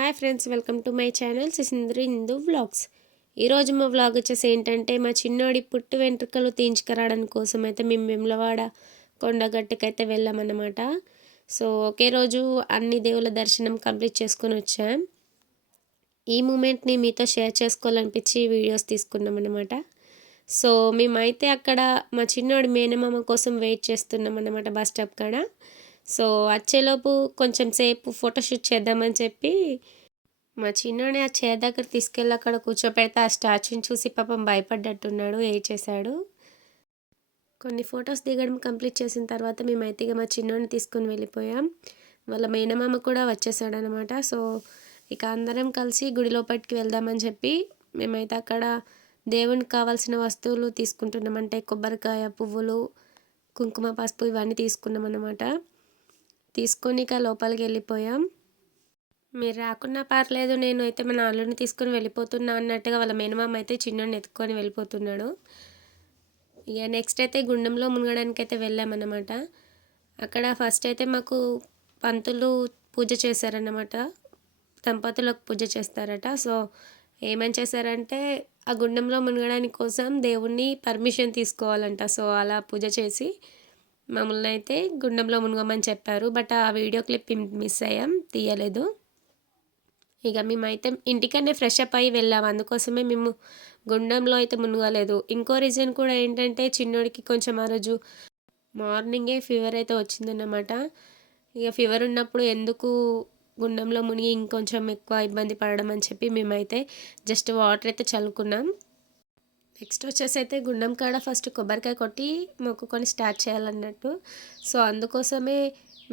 Hi friends welcome to my channel Sisindri Hindu vlogs. ఈరోజు మా vlog వచ్చేసి ఏంటంటే మా చిన్నోడి పుట్టు వెంట్రుకలు తీయించుకురావడం కోసం అయితే మేము వెమ్లవాడ కొండగట్టుకైతే వెళ్ళామన్నమాట. సో ఒకే రోజు అన్ని దేవుల దర్శనం కంప్లీట్ చేసుకొని వచ్చాం. ఈ మూమెంట్ని మీతో షేర్ చేసుకోవాలనిపించి వీడియోస్ తీసుకున్నాం అనమాట సో మేమైతే అక్కడ మా చిన్నోడి మేనమామ కోసం వెయిట్ చేస్తున్నాం అనమాట బస్ స్టాప్ కాడ. సో వచ్చేలోపు కొంచెం సేపు ఫోటోషూట్ చేద్దామని చెప్పి మా చిన్నోడి ఆ చైర్ దగ్గర తీసుకెళ్ళి అక్కడ కూర్చోపెడితే ఆ స్టాచ్యూని చూసి పాపం భయపడ్డట్టున్నాడు ఏ చేశాడు కొన్ని ఫొటోస్ దిగడం కంప్లీట్ చేసిన తర్వాత మేమైతే ఇక మా చిన్నోడిని తీసుకొని వెళ్ళిపోయాం. వాళ్ళ మేనమామ కూడా వచ్చేసాడనమాట. సో ఇక అందరం కలిసి గుడి లోపలికి వెళ్దామని చెప్పి మేమైతే అక్కడ దేవునికి కావాల్సిన వస్తువులు తీసుకుంటున్నాం. అంటే కొబ్బరికాయ పువ్వులు కుంకుమ పసుపు ఇవన్నీ తీసుకున్నాం అన్నమాట తీసుకొని ఇక లోపలికి వెళ్ళిపోయాం. మీరు రాకున్నా పర్లేదు నేను అయితే మన నాన్నని తీసుకొని వెళ్ళిపోతున్నా అన్నట్టుగా వాళ్ళ మేనమామ అయితే చిన్నోడిని ఎత్తుకొని వెళ్ళిపోతున్నాడు. ఇక నెక్స్ట్ అయితే గుండంలో మునగడానికి అయితే వెళ్ళామన్నమాట. అక్కడ ఫస్ట్ అయితే మాకు పంతులు పూజ చేశారన్నమాట. దంపతులకు పూజ చేస్తారట. సో ఏమని చేశారంటే ఆ గుండంలో మునగడానికి కోసం దేవుణ్ణి పర్మిషన్ తీసుకోవాలంట. సో అలా పూజ చేసి మమ్మల్ని అయితే గుండంలో మునగమని చెప్పారు బట్ ఆ వీడియో క్లిప్ మిస్ అయ్యాం తీయలేదు. ఇక మేమైతే ఇంటికనే ఫ్రెష్ అప్ అయ్యి వెళ్ళాము అందుకోసమే మేము గుండంలో అయితే మునగలేదు. ఇంకో రీజన్ కూడా ఏంటంటే చిన్నోడికి కొంచెం ఆ రోజు మార్నింగే ఫీవర్ అయితే వచ్చిందన్నమాట. ఇక ఫీవర్ ఉన్నప్పుడు ఎందుకు గుండంలో మునిగి ఇంకొంచెం ఎక్కువ ఇబ్బంది పడడం అని చెప్పి మేమైతే జస్ట్ వాటర్ అయితే చల్లుకున్నాం. నెక్స్ట్ వచ్చేసి అయితే గుండం కాడ ఫస్ట్ కొబ్బరికాయ కొట్టి మొక్కుకొని స్టార్ట్ చేయాలన్నట్టు. సో అందుకోసమే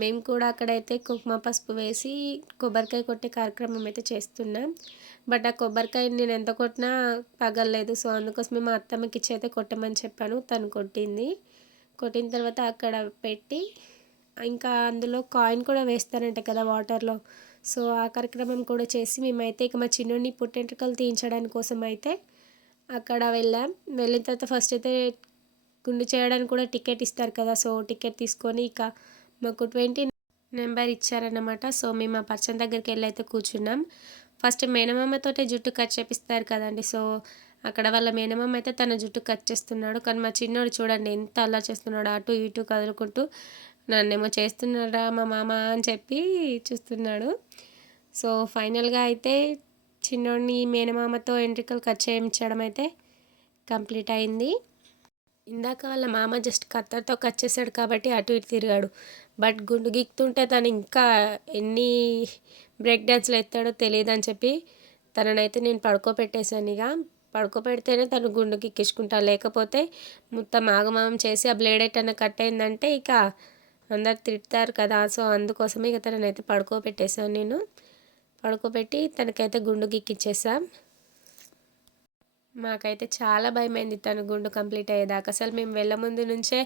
మేము కూడా అక్కడైతే కుంకుమ పసుపు వేసి కొబ్బరికాయ కొట్టే కార్యక్రమం అయితే చేస్తున్నాం. బట్ ఆ కొబ్బరికాయ నేను ఎంత కొట్టినా పగలలేదు. సో అందుకోసమే మా అత్తమ్మకి ఇచ్చి అయితే కొట్టమని చెప్పాను. తను కొట్టింది. కొట్టిన తర్వాత అక్కడ పెట్టి ఇంకా అందులో కాయిన్ కూడా వేస్తారంట కదా వాటర్లో. సో ఆ కార్యక్రమం కూడా చేసి మేమైతే ఇక మా చిన్నోడిని పుట్టెంట్రుకలు తీయించడానికి కోసం అయితే అక్కడ వెళ్ళాం. వెళ్ళిన తర్వాత ఫస్ట్ అయితే గుండు చేయడానికి కూడా టికెట్ ఇస్తారు కదా సో టికెట్ తీసుకొని ఇక మాకు ట్వంటీ నెంబర్ ఇచ్చారన్నమాట. సో మేము ఆ పర్సన్ దగ్గరికి వెళ్ళి అయితే కూర్చున్నాం. ఫస్ట్ మేనమామతోటే జుట్టు కట్ చేపిస్తారు కదండి సో అక్కడ వాళ్ళ మేనమామ అయితే తన జుట్టు కట్ చేస్తున్నాడు. కానీ మా చిన్నోడు చూడండి ఎంత అలా చేస్తున్నాడు అటు ఇటు కదులుకుంటూ నన్నేమో చేస్తున్నాడా మా మామ అని చెప్పి చూస్తున్నాడు. సో ఫైనల్గా అయితే చిన్నోడిని మేనమామతో ఎంట్రికలు కట్ చేయించడం అయితే కంప్లీట్ అయింది. ఇందాక వాళ్ళ మామ జస్ట్ కత్తర్తో కట్ చేశాడు కాబట్టి అటు ఇటు తిరిగాడు. బట్ గుండు గిక్తుంటే తను ఇంకా ఎన్ని బ్రేక్ డ్యాన్స్లు ఎత్తాడో తెలియదు అని చెప్పి తననైతే నేను పడుకోబెట్టేశాను ఇక. పడుకోబెడితేనే తను గుండు గిక్కించుకుంటా లేకపోతే మొత్తం ఆగమాగం చేసి ఆ బ్లేడ్ ఎట్టన్నా కట్ అయిందంటే ఇక అందరు తిడతారు కదా. సో అందుకోసమే ఇక తననైతే పడుకోబెట్టేశాను నేను. పడుకోబెట్టి తనకైతే గుండు గిక్కిచ్చేసాం. మాకైతే చాలా భయమైంది తను గుండు కంప్లీట్ అయ్యేదాకా. అసలు మేము వెళ్ళ ముందు నుంచే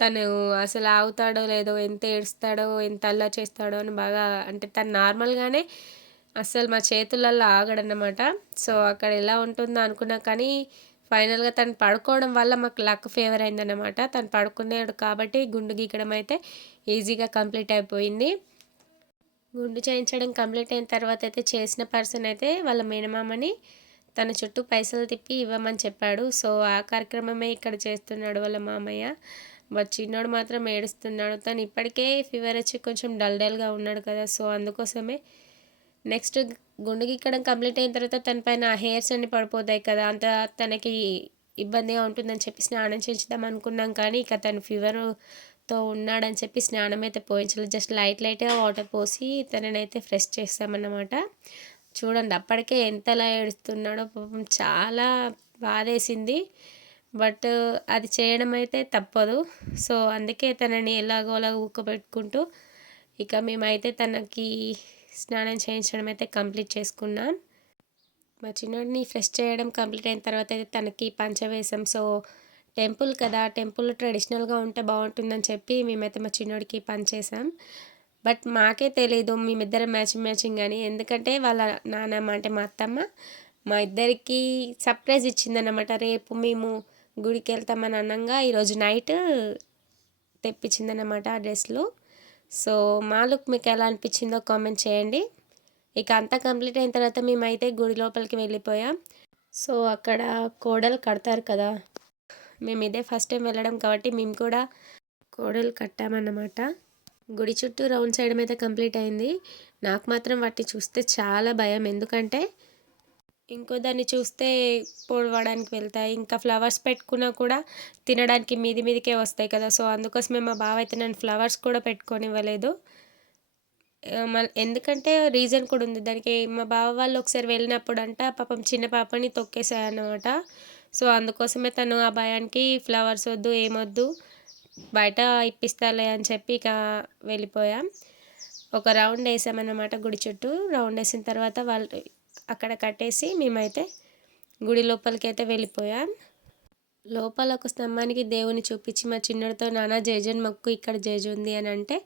తను అసలు ఆగుతాడో లేదో ఎంత ఏడుస్తాడో ఎంత అల్లా చేస్తాడో అని బాగా అంటే తను నార్మల్గానే అసలు మా చేతులలో ఆగడనమాట సో అక్కడ ఎలా ఉంటుందో అనుకున్నా కానీ ఫైనల్గా తను పడుకోవడం వల్ల మాకు లక్ ఫేవర్ అయిందన్నమాట. తను పడుకునేడు కాబట్టి గుండు గీకడం అయితే ఈజీగా కంప్లీట్ అయిపోయింది. గుండు చేయించడం కంప్లీట్ అయిన తర్వాత అయితే చేసిన పర్సన్ అయితే వాళ్ళ మేనమామని తన చుట్టూ పైసలు తిప్పి ఇవ్వమని చెప్పాడు. సో ఆ కార్యక్రమమే ఇక్కడ చేస్తున్నాడు వాళ్ళ మామయ్య. బట్ చిన్నోడు మాత్రం ఏడుస్తున్నాడు. తను ఇప్పటికే ఫీవర్ వచ్చి కొంచెం డల్ డల్గా ఉన్నాడు కదా. సో అందుకోసమే నెక్స్ట్ గుండు గిక్కడం కంప్లీట్ అయిన తర్వాత తన పైన హెయిర్స్ అన్ని పడిపోతాయి కదా. అంత తనకి ఇబ్బందిగా ఉంటుందని చెప్పి స్నానం చేయించుదాం అనుకున్నాం కానీ ఇక తను ఫీవర్ తో ఉన్నాడని చెప్పి స్నానం అయితే పోయించలేదు. జస్ట్ లైట్ లైట్గా వాటర్ పోసి తననైతే ఫ్రెష్ చేస్తామన్నమాట. చూడండి అప్పటికే ఎంతలా ఏడుస్తున్నాడో పాపం చాలా బాధేసింది. బట్ అది చేయడం అయితే తప్పదు. సో అందుకే తనని ఎలాగోలా ఊకబెట్టుకుంటూ ఇక మేమైతే తనకి స్నానం చేయించడం అయితే కంప్లీట్ చేసుకున్నాం. మా చిన్నోడిని ఫ్రెష్ చేయడం కంప్లీట్ అయిన తర్వాత అయితే తనకి పంచవేశం. సో టెంపుల్ కదా టెంపుల్ ట్రెడిషనల్గా ఉంటే బాగుంటుందని చెప్పి మేమైతే మా చిన్నోడికి పనిచేసాం బట్ మాకే తెలీదు మేమిద్దరం మ్యాచింగ్ మ్యాచింగ్ అని. ఎందుకంటే వాళ్ళ నాన్నమ్మ అంటే మా అత్తమ్మ మా ఇద్దరికి సర్ప్రైజ్ ఇచ్చిందన్నమాట. రేపు మేము గుడికి వెళ్తామని అనగా ఈరోజు నైట్ తెప్పించిందన్నమాట ఆ డ్రెస్లు. సో మా లుక్ మీకు ఎలా అనిపించిందో కామెంట్ చేయండి. ఇక అంతా కంప్లీట్ అయిన తర్వాత మేమైతే గుడి లోపలికి వెళ్ళిపోయాం. సో అక్కడ కోడలు కడతారు కదా మేము ఇదే ఫస్ట్ టైం వెళ్ళడం కాబట్టి మేము కూడా కోడలు కట్టామన్నమాట. గుడి చుట్టూ రౌండ్ సైడ్ అయితే కంప్లీట్ అయింది. నాకు మాత్రం వాటిని చూస్తే చాలా భయం. ఎందుకంటే ఇంకో దాన్ని చూస్తే పొడవడానికి వెళ్తాయి. ఇంకా ఫ్లవర్స్ పెట్టుకున్నా కూడా తినడానికి మీది మీదికే వస్తాయి కదా. సో అందుకోసమే మా బావ అయితే నన్ను ఫ్లవర్స్ కూడా పెట్టుకొని ఇవ్వలేదు ఎందుకంటే రీజన్ కూడా ఉంది. దానికి మా బావ వాళ్ళు ఒకసారి వెళ్ళినప్పుడు అంట పాపం చిన్న పాపని తొక్కేసాయన్నమాట సో అందుకోసమే తను ఆ భయానికి ఫ్లవర్స్ వద్దు ఏమొద్దు బయట ఇప్పిస్తాలే అని చెప్పి ఇక వెళ్ళిపోయాం. ఒక రౌండ్ వేసామన్నమాట గుడి చుట్టూ. రౌండ్ వేసిన తర్వాత వాళ్ళు అక్కడ కట్టేసి మేమైతే గుడి లోపలికి అయితే వెళ్ళిపోయాం. లోపల ఒక స్తంభానికి దేవుని చూపించి మా చిన్నోడితో నాన్న జేజన్ మొక్కు ఇక్కడ జేజు ఉంది అని అంటే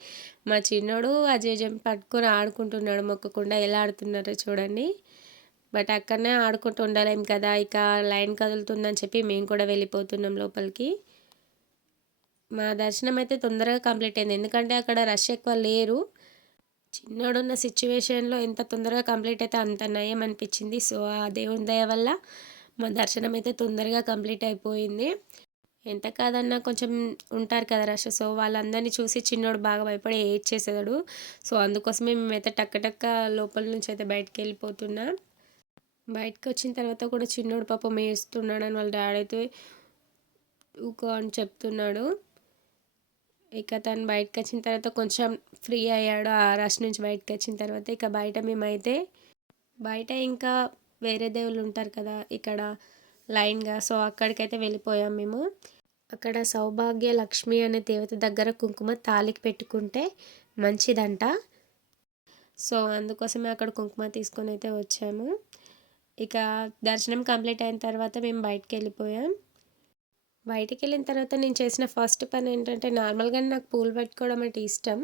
మా చిన్నోడు ఆ జేజన్ పట్టుకొని ఆడుకుంటున్నాడు మొక్కకుండా. ఎలా ఆడుతున్నారో చూడండి. బట్ అక్కడనే ఆడుకుంటూ ఉండలేం కదా. ఇక లైన్ కదులుతుందని చెప్పి మేము కూడా వెళ్ళిపోతున్నాం లోపలికి. మా దర్శనం అయితే తొందరగా కంప్లీట్ అయింది. ఎందుకంటే అక్కడ రష్ ఎక్కువ లేరు. చిన్నోడున్న సిచ్యువేషన్లో ఎంత తొందరగా కంప్లీట్ అయితే అంత నయం అనిపించింది. సో ఆ దేవుని దయ వల్ల మా దర్శనం అయితే తొందరగా కంప్లీట్ అయిపోయింది. ఎంత కాదన్నా కొంచెం ఉంటారు కదా రష్. సో వాళ్ళందరినీ చూసి చిన్నోడు బాగా భయపడి ఏడ్ చేసేదాడు సో అందుకోసమే మేమైతే టక్క టక్క లోపల నుంచి అయితే బయటకు వెళ్ళిపోతున్నా. బయటకు వచ్చిన తర్వాత కూడా చిన్నోడు పాపం వేస్తున్నాడు అని వాళ్ళ డాడీ అయితే ఊకో అని చెప్తున్నాడు. ఇక తను బయటకు వచ్చిన తర్వాత కొంచెం ఫ్రీ అయ్యాడు. ఆ రష్ నుంచి బయటకు వచ్చిన తర్వాత ఇక బయట మేమైతే బయట ఇంకా వేరే దేవుళ్ళు ఉంటారు కదా ఇక్కడ లైన్గా. సో అక్కడికైతే వెళ్ళిపోయాం మేము. అక్కడ సౌభాగ్య లక్ష్మి అనే దేవత దగ్గర కుంకుమ తాలికి పెట్టుకుంటే మంచిదంట. సో అందుకోసమే అక్కడ కుంకుమ తీసుకొని అయితే వచ్చాము. ఇక దర్శనం కంప్లీట్ అయిన తర్వాత మేము బయటకు వెళ్ళిపోయాం బయటికి వెళ్ళిన తర్వాత నేను చేసిన ఫస్ట్ పని ఏంటంటే నార్మల్గా నాకు పూలు పెట్టుకోవడం అంటే ఇష్టం.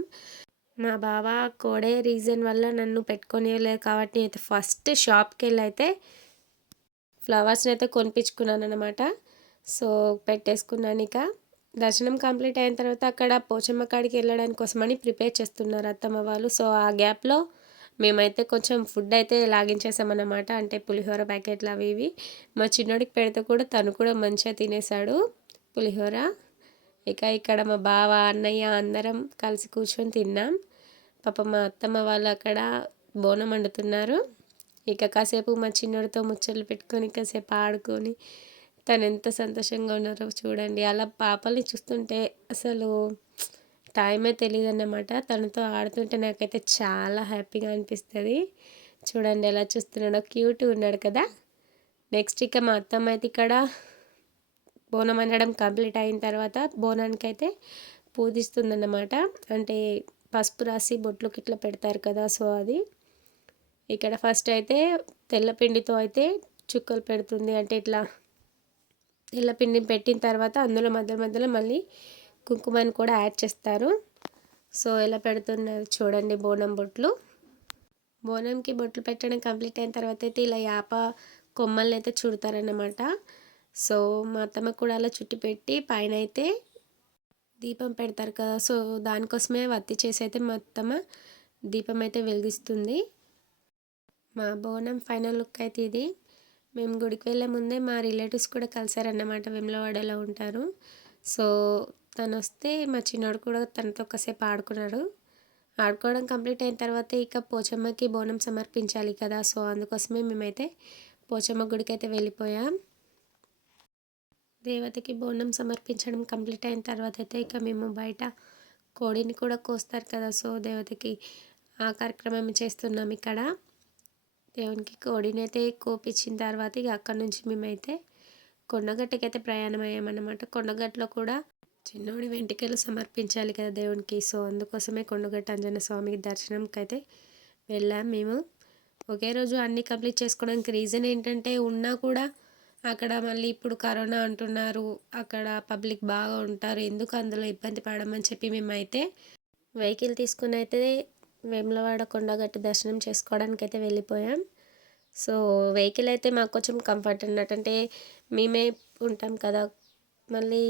మా బావ కోడే రీజన్ వల్ల నన్ను పెట్టుకోనివ్వలేదు కాబట్టి అయితే ఫస్ట్ షాప్కి వెళ్ళి అయితే ఫ్లవర్స్ని అయితే కొనిపించుకున్నాను అనమాట సో పెట్టేసుకున్నాను ఇక. దర్శనం కంప్లీట్ అయిన తర్వాత అక్కడ పోచమ్మ కాడికి వెళ్ళడానికి కోసమని ప్రిపేర్ చేస్తున్నారు అత్తమ్మ వాళ్ళు. సో ఆ గ్యాప్లో మేమైతే కొంచెం ఫుడ్ అయితే లాగించేసామన్నమాట. అంటే పులిహోర ప్యాకెట్లు అవి ఇవి. మా చిన్నోడికి పెడితే కూడా తను కూడా మంచిగా తినేసాడు పులిహోర. ఇక ఇక్కడ మా బావ అన్నయ్య అందరం కలిసి కూర్చొని తిన్నాం. పాప మా అత్తమ్మ వాళ్ళు అక్కడ బోనం వండుతున్నారు. ఇక కాసేపు మా చిన్నోడితో ముచ్చట్లు పెట్టుకొని కాసేపు ఆడుకొని తను ఎంత సంతోషంగా ఉన్నారో చూడండి. అలా పాపల్ని చూస్తుంటే అసలు టైమే తెలియదు అన్నమాట తనతో ఆడుతుంటే నాకైతే చాలా హ్యాపీగా అనిపిస్తుంది. చూడండి ఎలా చూస్తున్నాడో క్యూట్ ఉన్నాడు కదా. నెక్స్ట్ ఇక మా అత్తమ్మ అయితే ఇక్కడ బోనం అనడం కంప్లీట్ అయిన తర్వాత బోనానికి అయితే పూజిస్తుందన్నమాట. అంటే పసుపు రాసి బొట్లుకి ఇట్లా పెడతారు కదా సో అది. ఇక్కడ ఫస్ట్ అయితే తెల్లపిండితో అయితే చుక్కలు పెడుతుంది. అంటే ఇట్లా తెల్లపిండిని పెట్టిన తర్వాత అందులో మధ్య మధ్యలో మళ్ళీ కుంకుమని కూడా యాడ్ చేస్తారు. సో ఎలా పెడుతున్నారు చూడండి బోనం బొట్లు. బోనంకి బొట్లు పెట్టడం కంప్లీట్ అయిన తర్వాత అయితే ఇలా యాప కొమ్మల్ని అయితే చుడతారన్నమాట. సో మా అత్తమ్మ కూడా అలా చుట్టి పెట్టి పైన అయితే దీపం పెడతారు కదా సో దానికోసమే వత్తి చేసి అయితే మా అత్తమ్మ దీపం అయితే వెలిగిస్తుంది. మా బోనం ఫైనల్ లుక్ అయితే ఇది. మేము గుడికి వెళ్ళే ముందే మా రిలేటివ్స్ కూడా కలిసారన్నమాట వెమ్లవాడలో ఉంటారు. సో తను వస్తే మా చిన్నోడు కూడా తనతో ఒకసేపు ఆడుకున్నాడు. ఆడుకోవడం కంప్లీట్ అయిన తర్వాత ఇక పోచమ్మకి బోనం సమర్పించాలి కదా. సో అందుకోసమే మేమైతే పోచమ్మ గుడికి అయితే వెళ్ళిపోయాం. దేవతకి బోనం సమర్పించడం కంప్లీట్ అయిన తర్వాత అయితే ఇక మేము బయట కోడిని కూడా కోస్తారు కదా. సో దేవతకి ఆ కార్యక్రమం చేస్తున్నాం ఇక్కడ. దేవునికి కోడిని అయితే కోపించిన తర్వాత ఇక అక్కడ నుంచి మేమైతే కొండగట్టుకి అయితే ప్రయాణం అయ్యామన్నమాట కొండగట్టులో కూడా చిన్నోడి వెంటికలు సమర్పించాలి కదా దేవునికి. సో అందుకోసమే కొండగట్ట అంజన స్వామి దర్శనంకి అయితే వెళ్ళాం మేము. ఒకే రోజు అన్నీ కంప్లీట్ చేసుకోవడానికి రీజన్ ఏంటంటే ఉన్నా కూడా అక్కడ మళ్ళీ ఇప్పుడు కరోనా అంటున్నారు. అక్కడ పబ్లిక్ బాగా ఉంటారు. ఎందుకు అందులో ఇబ్బంది పడమని చెప్పి మేమైతే వెహికల్ తీసుకుని అయితే వేములవాడ కొండగట్టు దర్శనం చేసుకోవడానికి అయితే వెళ్ళిపోయాం. సో వెహికల్ అయితే మాకు కొంచెం కంఫర్ట్ అన్నట్టు అంటే మేమే ఉంటాం కదా. మళ్ళీ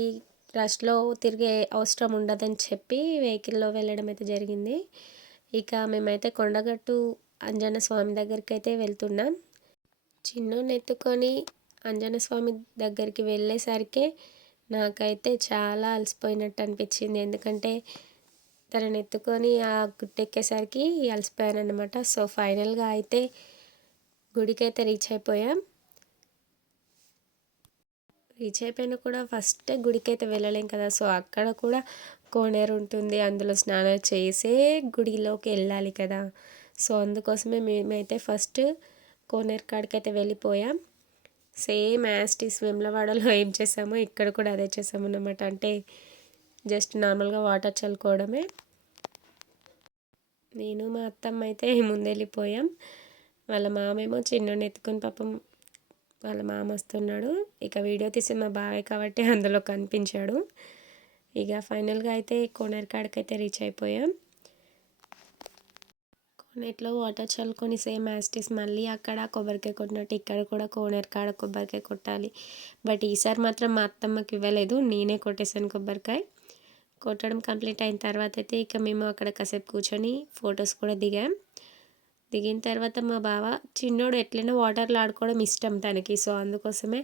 రష్లో తిరిగే అవసరం ఉండదని చెప్పి వెహికల్లో వెళ్ళడం అయితే జరిగింది. ఇక మేమైతే కొండగట్టు అంజన స్వామి దగ్గరికి అయితే వెళ్తున్నాం. చిన్నోని ఎత్తుకొని అంజన స్వామి దగ్గరికి వెళ్ళేసరికి నాకైతే చాలా అలసిపోయినట్టు అనిపించింది. ఎందుకంటే తనని ఎత్తుకొని ఆ గుట్టెక్కేసరికి అలసిపోయాను అనమాట సో ఫైనల్గా అయితే గుడికి అయితే రీచ్ అయిపోయాం. రీచ్ కూడా ఫస్ట్ గుడికైతే వెళ్ళలేం కదా సో అక్కడ కూడా కోనేరు ఉంటుంది. అందులో స్నానం చేసే గుడిలోకి వెళ్ళాలి కదా. సో అందుకోసమే మేమైతే ఫస్ట్ కోనేరు కాడికి అయితే వెళ్ళిపోయాం సేమ్ యాస్టీస్ వెమ్లవాడలో ఏం చేసామో ఇక్కడ కూడా అదే చేసాము అనమాట అంటే జస్ట్ నార్మల్గా వాటర్ చల్లుకోవడమే. నేను మా అత్తమ్మ అయితే ముందెళ్ళిపోయాం వాళ్ళ మామేమో చిన్నోని ఎత్తుకొని పాపం వాళ్ళ మామ వస్తున్నాడు. ఇక వీడియో తీసి మా బావే కాబట్టి అందులో కనిపించాడు. ఇక ఫైనల్గా అయితే కోనేరు కాడికైతే రీచ్ అయిపోయాం. కోనేట్లో వాటర్ చల్లుకొని సేమ్ యాస్టిస్ మళ్ళీ అక్కడ కొబ్బరికాయ కొట్టినట్టు ఇక్కడ కూడా కోనేరు కాడ కొబ్బరికాయ కొట్టాలి. బట్ ఈసారి మాత్రం మా అత్తమ్మకి ఇవ్వలేదు. నేనే కొట్టేశాను కొబ్బరికాయ. కొట్టడం కంప్లీట్ అయిన తర్వాత అయితే ఇక మేము అక్కడ కాసేపు కూర్చొని ఫొటోస్ కూడా దిగాం. దిగిన తర్వాత మా బావ చిన్నోడు ఎట్లైనా వాటర్లో ఆడుకోవడం ఇష్టం తనకి సో అందుకోసమే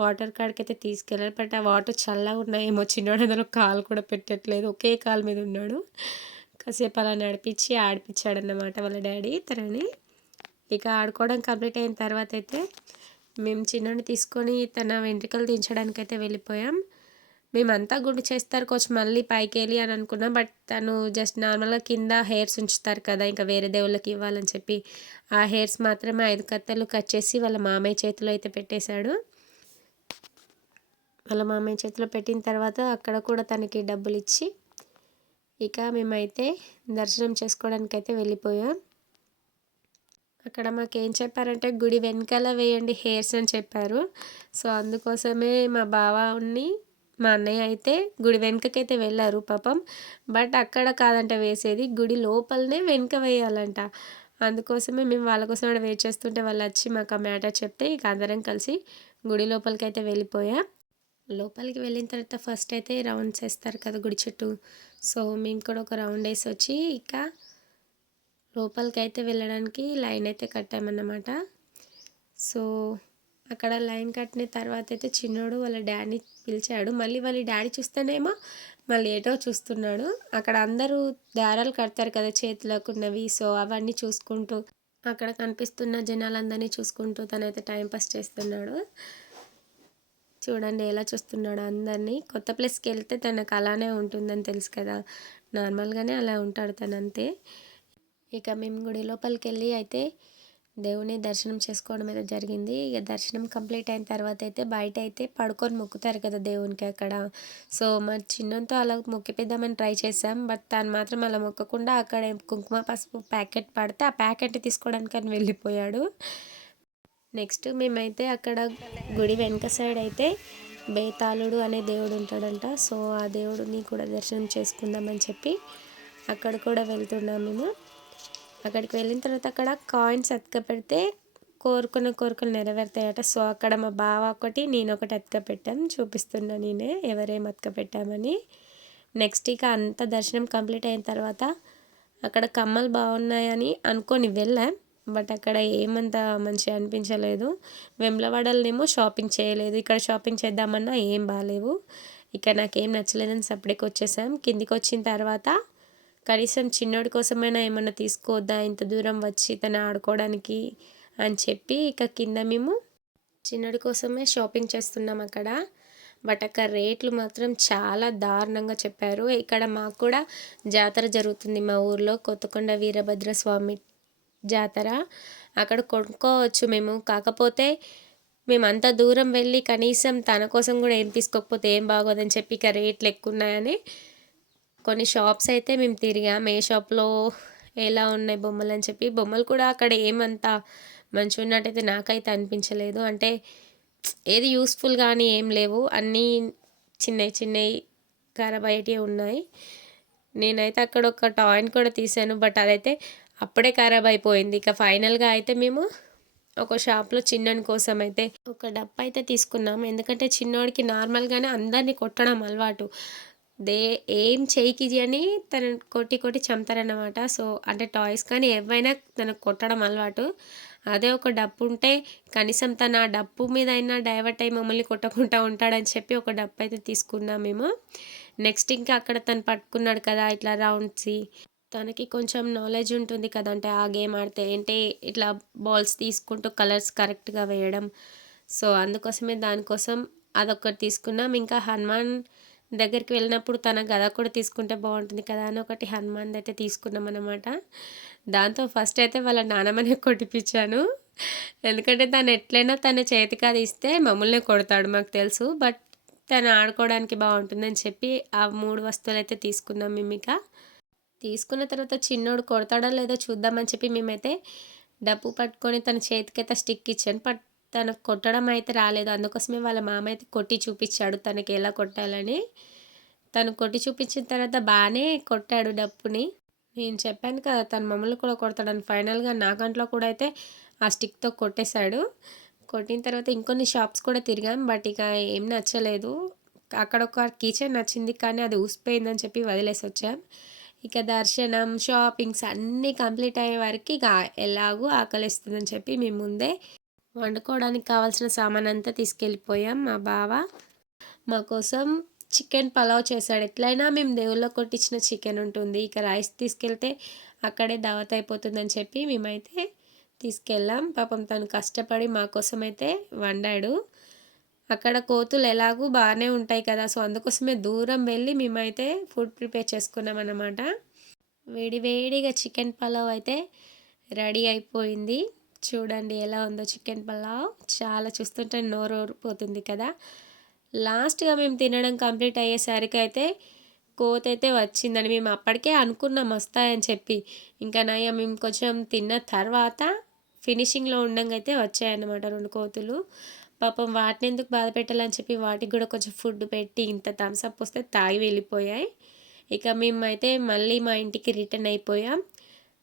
వాటర్ కాడికైతే తీసుకెళ్ళాలి. బట్ ఆ వాటర్ చల్లగా ఉన్నాయేమో చిన్నోడు అందులో కాలు కూడా పెట్టట్లేదు. ఒకే కాలు మీద ఉన్నాడు. కాసేపు అలా నడిపించి ఆడిపించాడన్నమాట వాళ్ళ డాడీ తనని. ఇక ఆడుకోవడం కంప్లీట్ అయిన తర్వాత అయితే మేము చిన్నోడిని తీసుకొని తన వెంట్రుకలు దించడానికి అయితే వెళ్ళిపోయాం. మేమంతా గుండు చేస్తారు కొంచెం మళ్ళీ పైకి వెళ్ళి అని అనుకున్నాం. బట్ తను జస్ట్ నార్మల్గా కింద హెయిర్స్ ఉంచుతారు కదా ఇంకా వేరే దేవుళ్ళకి ఇవ్వాలని చెప్పి ఆ హెయిర్స్ మాత్రమే ఐదు కత్తలు కట్ చేసి వాళ్ళ మామయ్య చేతిలో అయితే పెట్టేశాడు. వాళ్ళ మామయ్య చేతిలో పెట్టిన తర్వాత అక్కడ కూడా తనకి డబ్బులు ఇచ్చి ఇక మేమైతే దర్శనం చేసుకోవడానికి అయితే వెళ్ళిపోయాం. అక్కడ మాకు ఏం చెప్పారంటే గుడి వెనకాల వేయండి హెయిర్స్ అని చెప్పారు. సో అందుకోసమే మా బావ ఉన్ని మా అన్నయ్య అయితే గుడి వెనుకకైతే వెళ్ళారు పాపం. బట్ అక్కడ కాదంట వేసేది. గుడి లోపలనే వెనుక వేయాలంట. అందుకోసమే మేము వాళ్ళ కోసం కూడా వెయిట్ చేస్తుంటే వాళ్ళు వచ్చి మాకు ఆ మ్యాటర్ చెప్తే ఇక అందరం కలిసి గుడి లోపలికి అయితే వెళ్ళిపోయా. లోపలికి వెళ్ళిన తర్వాత ఫస్ట్ అయితే రౌండ్స్ వేస్తారు కదా గుడి చుట్టూ. సో మేము కూడా ఒక రౌండ్ వేసి వచ్చి ఇక లోపలికి అయితే వెళ్ళడానికి లైన్ అయితే కట్టామన్నమాట. సో అక్కడ లైన్ కట్టిన తర్వాత అయితే చిన్నోడు వాళ్ళ డాడీని పిలిచాడు. మళ్ళీ వాళ్ళ డాడీ చూస్తేనేమో మళ్ళీ ఏటో చూస్తున్నాడు. అక్కడ అందరూ దారాలు కడతారు కదా చేతులకు ఉన్నవి సో అవన్నీ చూసుకుంటూ. అక్కడ కనిపిస్తున్న జనాలందరినీ చూసుకుంటూ తనైతే టైంపాస్ చేస్తున్నాడు. చూడండి ఎలా చూస్తున్నాడు అందరినీ. కొత్త ప్లేస్కి వెళ్తే తనకు అలానే ఉంటుందని తెలుసు కదా. నార్మల్గానే అలా ఉంటాడు తనంతే. ఇక మేము గుడి లోపలికి వెళ్ళి అయితే దేవుని దర్శనం చేసుకోవడం అయితే జరిగింది. ఇక దర్శనం కంప్లీట్ అయిన తర్వాత అయితే బయట అయితే పడుకొని మొక్కుతారు కదా దేవునికి అక్కడ. సో మా చిన్నంతో అలా మొక్కిపిద్దామని ట్రై చేసాం బట్ తను మాత్రం అలా మొక్కకుండా అక్కడ కుంకుమ పసుపు ప్యాకెట్ పడితే ఆ ప్యాకెట్ తీసుకోవడానికి అని వెళ్ళిపోయాడు. నెక్స్ట్ మేమైతే అక్కడ గుడి వెనక సైడ్ అయితే బేతాళుడు అనే దేవుడు ఉంటాడంట. సో ఆ దేవుడిని కూడా దర్శనం చేసుకుందామని చెప్పి అక్కడ కూడా వెళ్తున్నాం మేము. అక్కడికి వెళ్ళిన తర్వాత అక్కడ కాయిన్స్ అతక పెడితే కోరుకున్న కోరికలు నెరవేరుతాయట. సో అక్కడ మా బావ ఒకటి నేను ఒకటి అతక పెట్టాం చూపిస్తున్నా నేనే ఎవరేం అతక పెట్టామని నెక్స్ట్ ఇక అంత దర్శనం కంప్లీట్ అయిన తర్వాత అక్కడ కమ్మలు బాగున్నాయని అనుకొని వెళ్ళాం. బట్ అక్కడ ఏమంత మంచిగా అనిపించలేదు. వెమ్లవాడలనేమో షాపింగ్ చేయలేదు. ఇక్కడ షాపింగ్ చేద్దామన్నా ఏం బాగాలేవు. ఇక నాకేం నచ్చలేదని సపరేట్గా వచ్చేసాం. కిందికి వచ్చిన తర్వాత కనీసం చిన్నోడి కోసమైనా ఏమన్నా తీసుకోవద్దా? ఇంత దూరం వచ్చి తను ఆడుకోవడానికి అని చెప్పి ఇక కింద మేము చిన్నోడి కోసమే షాపింగ్ చేస్తున్నాం అక్కడ. బట్ అక్కడ రేట్లు మాత్రం చాలా దారుణంగా చెప్పారు. ఇక్కడ మాకు కూడా జాతర జరుగుతుంది మా ఊర్లో. కొత్తకొండ వీరభద్ర స్వామి జాతర. అక్కడ కొనుక్కోవచ్చు మేము. కాకపోతే మేము అంత దూరం వెళ్ళి కనీసం తన కోసం కూడా ఏం తీసుకోకపోతే ఏం బాగోదని చెప్పి ఇక రేట్లు ఎక్కువ ఉన్నాయని కొన్ని షాప్స్ అయితే మేము తిరిగాం. ఏ షాప్లో ఎలా ఉన్నాయి బొమ్మలు అని చెప్పి బొమ్మలు కూడా అక్కడ ఏమంత మంచిగా ఉన్నట్టయితే నాకైతే అనిపించలేదు. అంటే ఏది యూస్ఫుల్ కానీ ఏం లేవు. అన్నీ చిన్నవి చిన్నవి ఖరాబ్ అయ్యేటివి ఉన్నాయి. నేనైతే అక్కడ ఒక టాయిన్ కూడా తీసాను. బట్ అదైతే అప్పుడే ఖరాబ్ అయిపోయింది ఇక ఫైనల్గా అయితే మేము ఒక షాప్లో చిన్నని కోసం అయితే ఒక డబ్బు అయితే తీసుకున్నాం. ఎందుకంటే చిన్నోడికి నార్మల్గానే అందరినీ కొట్టడం అలవాటు. దే ఏం చేయికి అని తను కొట్టి కొట్టి చంపుతారన్నమాట. సో అంటే టాయ్స్ కానీ ఏవైనా తనకు కొట్టడం అలవాటు. అదే ఒక డప్పు ఉంటే కనీసం తన ఆ డప్పు మీద అయినా డైవర్ట్ అయ్యి మమ్మల్ని కొట్టకుండా ఉంటాడని చెప్పి ఒక డప్పు అయితే తీసుకున్నాం మేము. నెక్స్ట్ ఇంకా అక్కడ తను పట్టుకున్నాడు కదా ఇట్లా రౌండ్స్. తనకి కొంచెం నాలెడ్జ్ ఉంటుంది కదా అంటే ఆ గేమ్ ఆడితే ఏంటి ఇట్లా బాల్స్ తీసుకుంటూ కలర్స్ కరెక్ట్గా వేయడం. సో అందుకోసమే దానికోసం అదొకటి తీసుకున్నాం. ఇంకా హనుమాన్ దగ్గరికి వెళ్ళినప్పుడు తన గద కూడా తీసుకుంటే బాగుంటుంది కదా అని ఒకటి హనుమాన్ అయితే తీసుకున్నాం అనమాట దాంతో ఫస్ట్ అయితే వాళ్ళ నానమ్మనే కొట్టిపించాను ఎందుకంటే తను ఎట్లయినా తన చేతికి అది ఇస్తే మమ్మల్ని కొడతాడు మాకు తెలుసు బట్ తను ఆడుకోవడానికి బాగుంటుందని చెప్పి ఆ మూడు వస్తువులు అయితే తీసుకున్నాం మేము ఇక. తీసుకున్న తర్వాత చిన్నోడు కొడతాడో లేదో చూద్దామని చెప్పి మేమైతే డబ్బు పట్టుకొని తన చేతికైతే స్టిక్ ఇచ్చాను. బట్ తనకు కొట్టడం అయితే రాలేదు. అందుకోసమే వాళ్ళ మామ అయితే కొట్టి చూపించాడు తనకి ఎలా కొట్టాలని. తను కొట్టి చూపించిన తర్వాత బాగానే కొట్టాడు డప్పుని. నేను చెప్పాను కదా తన మమ్మల్ని కూడా కొడతాడని. ఫైనల్గా నా గంటలో కూడా అయితే ఆ స్టిక్తో కొట్టేశాడు. కొట్టిన తర్వాత ఇంకొన్ని షాప్స్ కూడా తిరిగాం బట్ ఇక ఏం నచ్చలేదు. అక్కడ ఒక కిచెన్ నచ్చింది కానీ అది ఊసిపోయిందని చెప్పి వదిలేసి వచ్చాం. ఇక దర్శనం షాపింగ్స్ అన్నీ కంప్లీట్ అయ్యే వరకు ఇక ఎలాగూ ఆకలిస్తుందని చెప్పి మేము ముందే వండుకోవడానికి కావాల్సిన సామాన్ అంతా తీసుకెళ్ళిపోయాం మా బావ. మా కోసం చికెన్ పలావ్ చేశాడు. ఎట్లయినా మేము దేవుళ్ళ కొట్టించిన చికెన్ ఉంటుంది. ఇక రైస్ తీసుకెళ్తే అక్కడే దావత్ అయిపోతుందని చెప్పి మేమైతే తీసుకెళ్ళాం. పాపం తను కష్టపడి మా కోసం అయితే వండాడు. అక్కడ కోతులు ఎలాగూ బాగానే ఉంటాయి కదా సో అందుకోసమే దూరం వెళ్ళి మేమైతే ఫుడ్ ప్రిపేర్ చేసుకున్నాం అన్నమాట. వేడి వేడిగా చికెన్ పలావ్ అయితే రెడీ అయిపోయింది. చూడండి ఎలా ఉందో చికెన్ పలావ్. చాలా చూస్తుంటే నోరు పోతుంది కదా. లాస్ట్గా మేము తినడం కంప్లీట్ అయ్యేసరికి అయితే కోత అయితే వచ్చిందని మేము అప్పటికే అనుకున్నాం వస్తాయని చెప్పి. ఇంకా నయ్య మేము కొంచెం తిన్న తర్వాత ఫినిషింగ్లో ఉండంగా అయితే వచ్చాయన్నమాట రెండు కోతులు. పాపం వాటిని ఎందుకు బాధ పెట్టాలని చెప్పి వాటికి కూడా కొంచెం ఫుడ్ పెట్టి ఇంత థమ్స్అప్ వస్తే తాగి వెళ్ళిపోయాయి. ఇక మేమైతే మళ్ళీ మా ఇంటికి రిటర్న్ అయిపోయాం.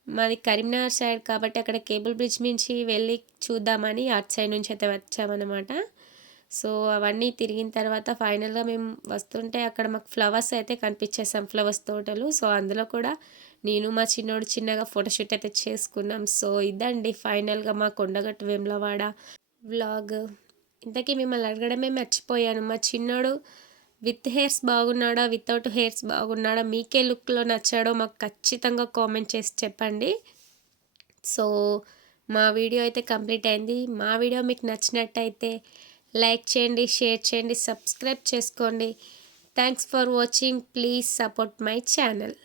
మాది కరీంనగర్ సైడ్ కాబట్టి అక్కడ కేబుల్ బ్రిడ్జ్ నుంచి వెళ్ళి చూద్దామని అటు సైడ్ నుంచి అయితే వచ్చామన్నమాట. సో అవన్నీ తిరిగిన తర్వాత ఫైనల్గా మేము వస్తుంటే అక్కడ మాకు ఫ్లవర్స్ అయితే కనిపించేసాం ఫ్లవర్స్ తోటలు. సో అందులో కూడా నేను మా చిన్నోడు చిన్నగా ఫోటోషూట్ అయితే చేసుకున్నాం. సో ఇదండి ఫైనల్గా మా కొండగట్టు వేములవాడ వ్లాగ్. ఇంతకీ మిమ్మల్ని అడగడమే మర్చిపోయాను. మా చిన్నోడు విత్ హెయిర్స్ బాగున్నాడా? వితౌట్ హెయిర్స్ బాగున్నాడా? మీకే లుక్లో నచ్చాడో మాకు ఖచ్చితంగా కామెంట్ చేసి చెప్పండి. సో మా వీడియో అయితే కంప్లీట్ అయింది. మా వీడియో మీకు నచ్చినట్టయితే లైక్ చేయండి షేర్ చేయండి సబ్స్క్రైబ్ చేసుకోండి. Thanks for watching. Please support my channel.